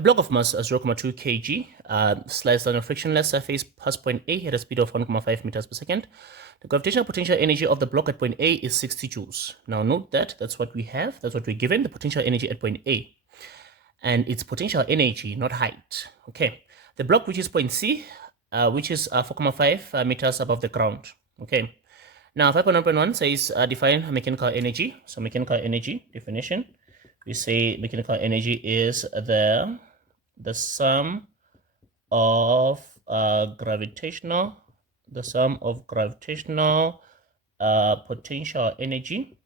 A block of mass 0.2 kg slides down a frictionless surface past point A at a speed of 1.5 meters per second. The gravitational potential energy of the block at point A is 60 joules. Now note that that's what we have, that's what we're given, the potential energy at point A. And it's potential energy, not height. Okay, the block reaches point C, which is 4.5 meters above the ground. Okay, now 5.1.1 says define mechanical energy. So mechanical energy definition, we say mechanical energy is the sum of gravitational potential energy,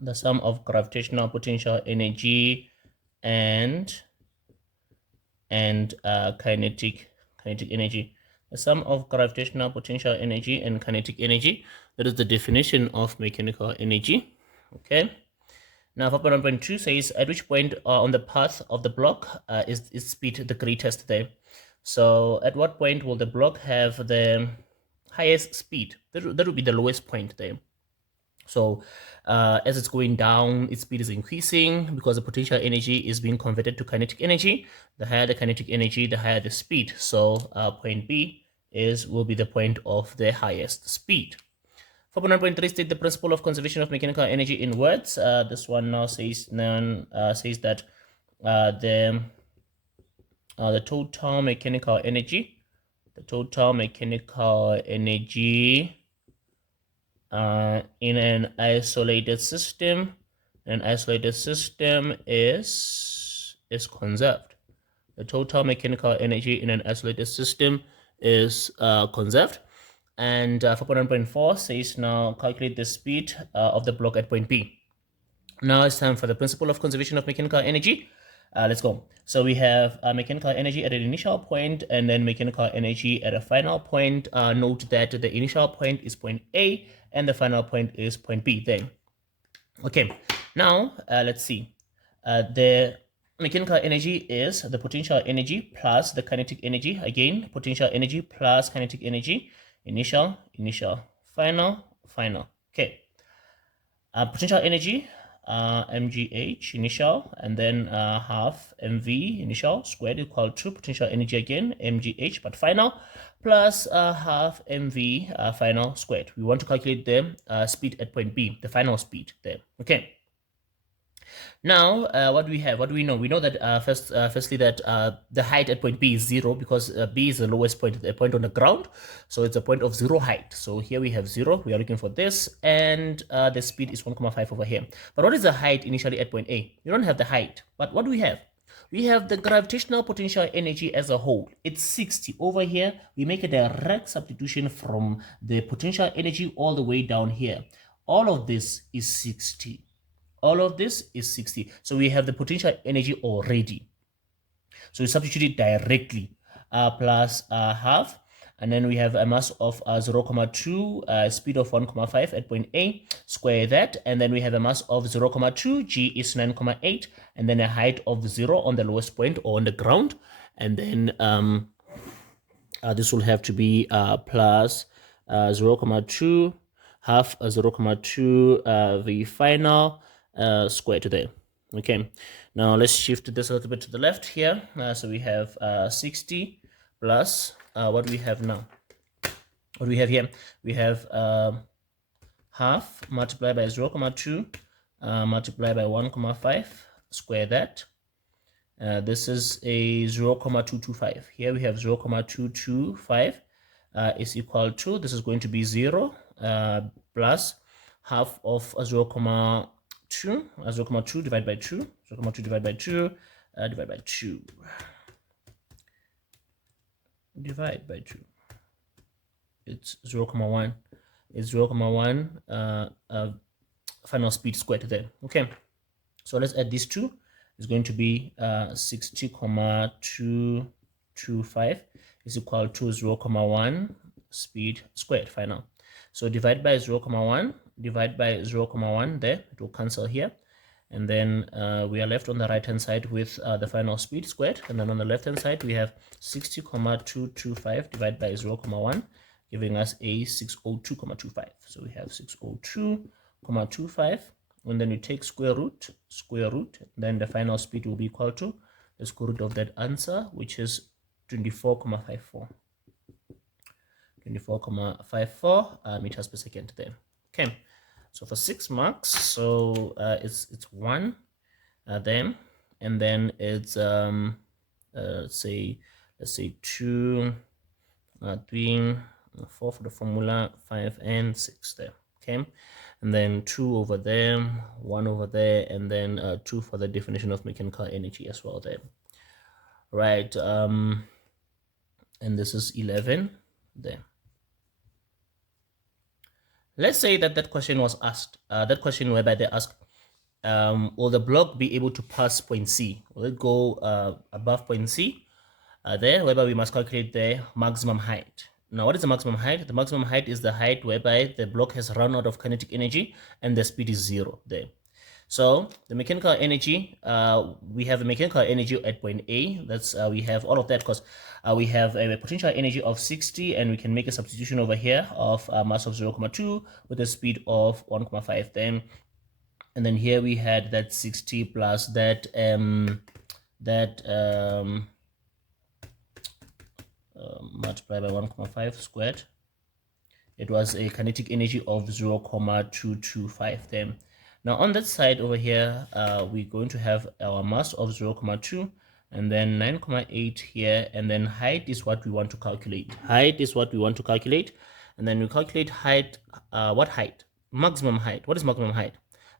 the sum of gravitational potential energy and kinetic energy. The sum of gravitational potential energy and kinetic energy. That is the definition of mechanical energy. Okay. Now 4.1.2 says at which point on the path of the block is its speed the greatest there. So at what point will the block have the highest speed? That would be the lowest point there. So as it's going down, its speed is increasing because the potential energy is being converted to kinetic energy. The higher the kinetic energy, the higher the speed. So point B will be the point of the highest speed. 4.1.3 state the principle of conservation of mechanical energy in words. This one now says that the total mechanical energy, in an isolated system, is conserved. The total mechanical energy in an isolated system is conserved. And 4.1.4 says now calculate the speed of the block at point B. Now it's time for the principle of conservation of mechanical energy. Let's go. So we have mechanical energy at an initial point and then mechanical energy at a final point. Note that the initial point is point A and the final point is point B there. Okay, now let's see. The mechanical energy is the potential energy plus the kinetic energy. Again, potential energy plus kinetic energy. Initial, final. Okay. Potential energy, mgh initial, and then half mv initial squared equal to potential energy again, mgh but final, plus half mv final squared. We want to calculate the speed at point B, the final speed there. Okay. Now, what do we have? What do we know? We know that firstly that the height at point B is 0 because B is the lowest point, the point on the ground. So it's a point of 0 height. So here we have 0. We are looking for this, and the speed is 1.5 over here. But what is the height initially at point A? We don't have the height. But what do we have? We have the gravitational potential energy as a whole. It's 60. Over here, we make a direct substitution from the potential energy all the way down here. All of this is 60. All of this is 60. So we have the potential energy already. So we substitute it directly, plus half. And then we have a mass of 0.2, speed of 1.5 at point A, square that. And then we have a mass of 0.2, G is 9.8, and then a height of 0 on the lowest point or on the ground. And then this will have to be plus 0.2, half 0.2 the final, square to there. Okay, now let's shift this a little bit to the left here. So we have 60 plus what do we have now? What do we have here? We have half multiplied by 0.2 multiplied by 1.5, square that. This is a 0.225. Here we have 0.225 is equal to, this is going to be 0 plus half of 0.2 divided by 2, 0.2 divided by 2, divide by 2, divide by 2. It's 0.1. It's 0.1 final speed squared there. Okay, so let's add these two. It's going to be 60.225 is equal to 0.1 speed squared final. So divide by 0.1, divide by 0.1 there, it will cancel here. And then we are left on the right hand side with the final speed squared. And then on the left hand side, we have 60.225 divided by 0.1, giving us a 602.25. So we have 602.25. And then we take square root, then the final speed will be equal to the square root of that answer, which is 24,54. 24,54 meters per second there. Okay, so for 6 marks, so it's 1 then, and then it's let's say 2 3 4 for the formula, 5 and 6 there. Okay, and then 2 over there, 1 over there, and then 2 for the definition of mechanical energy as well there. Right, and this is 11 there. Let's say that question was asked, that question whereby they ask, will the block be able to pass point C? Will it go above point C? There, whereby we must calculate the maximum height. Now, what is the maximum height? The maximum height is the height whereby the block has run out of kinetic energy and the speed is 0 there. So the mechanical energy, we have a mechanical energy at point A. That's we have all of that because we have a potential energy of 60, and we can make a substitution over here of a mass of 0,2 with a speed of 1,5 then. And then here we had that 60 plus that multiplied by 1,5 squared. It was a kinetic energy of 0,225 then. Now on that side over here, we're going to have our mass of 0,2 and then 9,8 here, and then height is what we want to calculate. Height is what we want to calculate, and then we calculate height. What height? Maximum height. What is maximum height?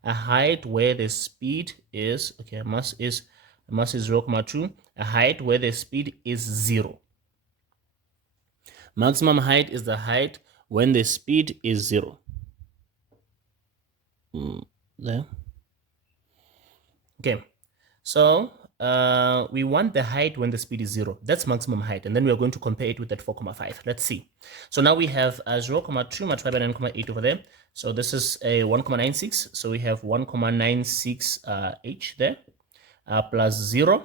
A height where the speed is, okay, mass is 0,2, a height where the speed is 0. Maximum height is the height when the speed is 0. There. Okay, so we want the height when the speed is 0. That's maximum height, and then we are going to compare it with that 4,5. Let's see. So now we have 0,2 multiplied by 9,8 over there. So this is a 1,96. So we have 1,96 h there, plus 0.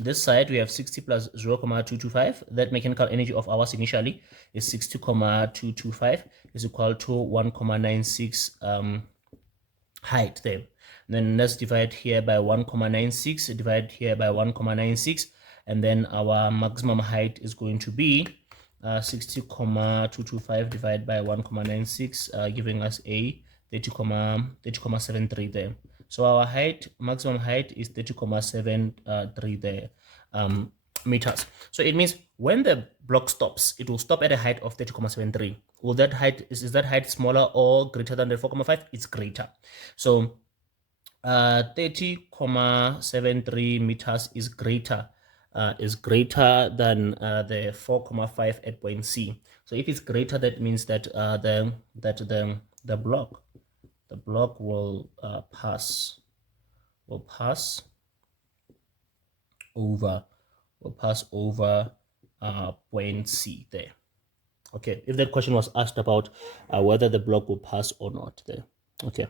This side we have 60 plus 0,225. That mechanical energy of ours initially is 60,225 is equal to 1,96 height there. Then let's divide here by 1,96, divide here by 1,96, and then our maximum height is going to be 60,225 divided by 1,96, giving us a 30,73 there. So our height, maximum height, is 30,73 there meters. So it means when the block stops, it will stop at a height of 30,73. Will that height, is that height smaller or greater than the 4,5? It's greater. So 30,73 meters is greater than the 4,5 at point C. So if it's greater, that means that the block will pass over point C there. Okay, if that question was asked about whether the block will pass or not there. Okay.